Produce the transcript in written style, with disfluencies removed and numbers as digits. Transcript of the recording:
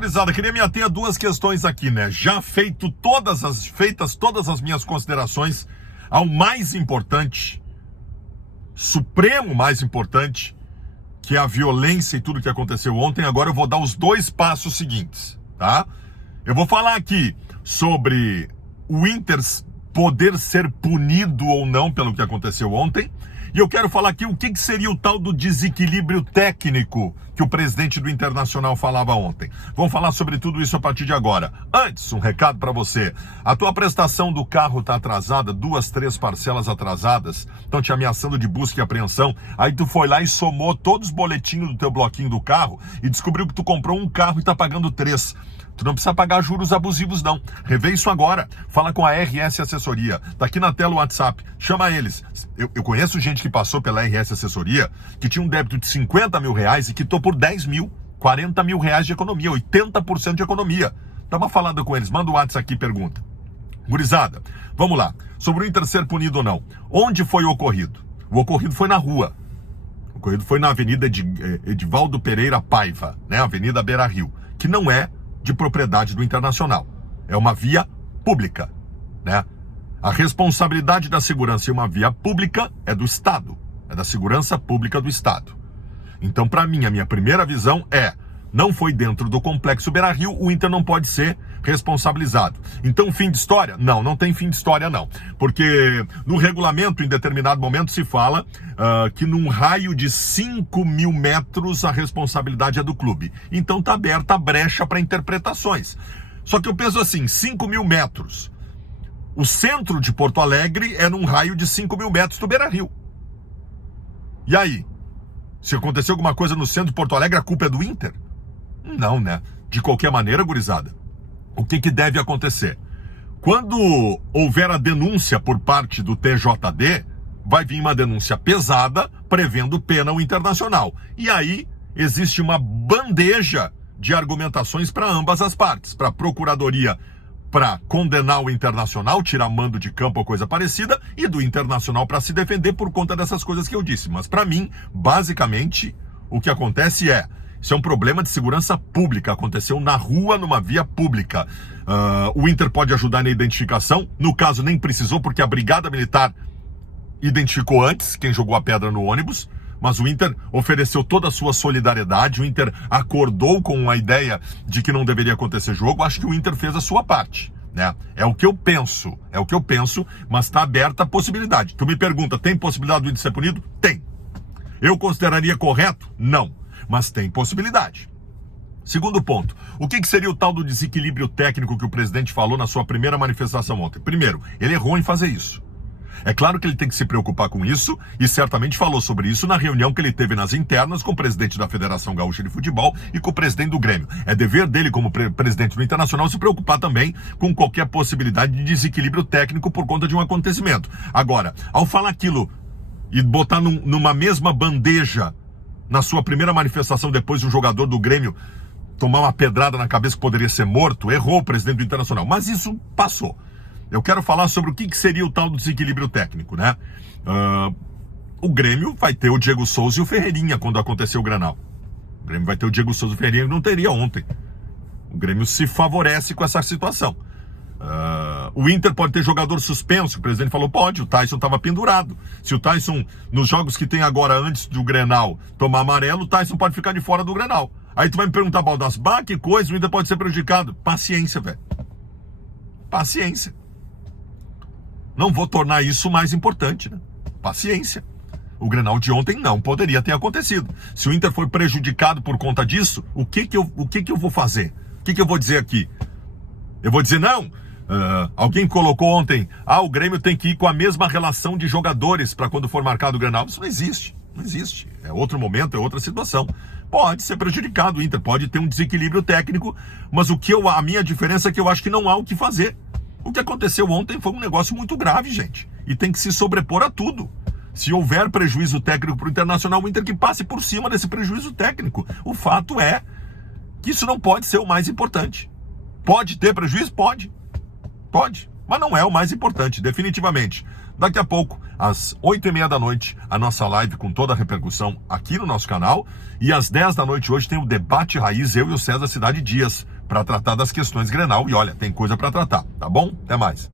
gurizada, queria me ater a duas questões aqui, né? Já feitas todas as minhas considerações ao mais importante, supremo mais importante, que é a violência e tudo que aconteceu ontem. Agora eu vou dar os dois passos seguintes, tá? Eu vou falar aqui sobre o Inter poder ser punido ou não pelo que aconteceu ontem. E eu quero falar aqui o que seria o tal do desequilíbrio técnico que o presidente do Internacional falava ontem. Vamos falar sobre tudo isso a partir de agora. Antes, um recado para você. A tua prestação do carro está atrasada, 2, 3 parcelas atrasadas, estão te ameaçando de busca e apreensão. Aí tu foi lá e somou todos os boletinhos do teu bloquinho do carro e descobriu que tu comprou um carro e está pagando 3. Tu não precisa pagar juros abusivos, não. Revê isso agora. Fala com a RS Assessoria. Tá aqui na tela o WhatsApp. Chama eles. Eu conheço gente que passou pela RS Assessoria que tinha um débito de 50 mil reais e quitou por 10 mil, 40 mil reais de economia, 80% de economia. Dá uma falada com eles. Manda o WhatsApp aqui e pergunta. Gurizada, vamos lá. Sobre o Inter ser punido ou não. Onde foi o ocorrido? O ocorrido foi na rua. O ocorrido foi na Avenida Edivaldo Pereira Paiva, né? Avenida Beira Rio, que não é de propriedade do Internacional. É uma via pública, né? A responsabilidade da segurança em uma via pública é do Estado, é da segurança pública do Estado. Então, para mim, a minha primeira visão é: não foi dentro do complexo Beira Rio, o Inter não pode ser responsabilizado. Então, fim de história? Não, não tem fim de história, não. Porque no regulamento, em determinado momento, se fala que num raio de 5 mil metros a responsabilidade é do clube. Então tá aberta a brecha para interpretações. Só que eu penso assim, 5 mil metros. O centro de Porto Alegre é num raio de 5 mil metros do Beira Rio. E aí? Se acontecer alguma coisa no centro de Porto Alegre, a culpa é do Inter? Não, né? De qualquer maneira, gurizada, o que deve acontecer? Quando houver a denúncia por parte do TJD, vai vir uma denúncia pesada prevendo pena ao Internacional. E aí existe uma bandeja de argumentações para ambas as partes. Para a Procuradoria, para condenar o Internacional, tirar mando de campo ou coisa parecida, e do Internacional para se defender por conta dessas coisas que eu disse. Mas para mim, basicamente, o que acontece é: isso é um problema de segurança pública, aconteceu na rua, numa via pública. O Inter pode ajudar na identificação, no caso nem precisou, porque a Brigada Militar identificou antes quem jogou a pedra no ônibus, mas o Inter ofereceu toda a sua solidariedade, o Inter acordou com a ideia de que não deveria acontecer jogo. Acho que o Inter fez a sua parte, né? É o que eu penso, mas está aberta a possibilidade. Tu me pergunta, tem possibilidade do Inter ser punido? Tem. Eu consideraria correto? Não. Mas tem possibilidade. Segundo ponto, o que seria o tal do desequilíbrio técnico que o presidente falou na sua primeira manifestação ontem? Primeiro, ele errou em fazer isso. É claro que ele tem que se preocupar com isso e certamente falou sobre isso na reunião que ele teve nas internas com o presidente da Federação Gaúcha de Futebol e com o presidente do Grêmio. É dever dele como presidente do Internacional se preocupar também com qualquer possibilidade de desequilíbrio técnico por conta de um acontecimento. Agora, ao falar aquilo e botar numa mesma bandeja na sua primeira manifestação depois de um jogador do Grêmio tomar uma pedrada na cabeça que poderia ser morto, errou o presidente do Internacional. Mas isso passou. Eu quero falar sobre o que seria o tal do desequilíbrio técnico, né? O Grêmio vai ter o Diego Souza e o Ferreirinha quando acontecer o Grenal. O Grêmio vai ter o Diego Souza e o Ferreirinha que não teria ontem. O Grêmio se favorece com essa situação. O Inter pode ter jogador suspenso. O presidente falou, pode, o Tyson estava pendurado. Se o Tyson, nos jogos que tem agora antes do Grenal, tomar amarelo, o Tyson pode ficar de fora do Grenal. Aí tu vai me perguntar, Baldasso, que coisa, o Inter pode ser prejudicado. Paciência, velho. Paciência. Não vou tornar isso mais importante, né? Paciência. O Grenal de ontem não poderia ter acontecido. Se o Inter for prejudicado por conta disso, o que eu vou fazer? O que eu vou dizer aqui? Eu vou dizer, não, alguém colocou ontem, o Grêmio tem que ir com a mesma relação de jogadores para quando for marcado o Grenal. Isso não existe, não existe. É outro momento, é outra situação. Pode ser prejudicado o Inter, pode ter um desequilíbrio técnico, mas a minha diferença é que eu acho que não há o que fazer. O que aconteceu ontem foi um negócio muito grave, gente, e tem que se sobrepor a tudo. Se houver prejuízo técnico para o Internacional, o Inter que passe por cima desse prejuízo técnico. O fato é que isso não pode ser o mais importante. Pode ter prejuízo? Pode, mas não é o mais importante, definitivamente. Daqui a pouco às 8h30 da noite, a nossa live com toda a repercussão aqui no nosso canal. E às 10 da noite hoje tem o Debate Raiz, eu e o César Cidade Dias, para tratar das questões Grenal. E olha, tem coisa para tratar, tá bom? Até mais.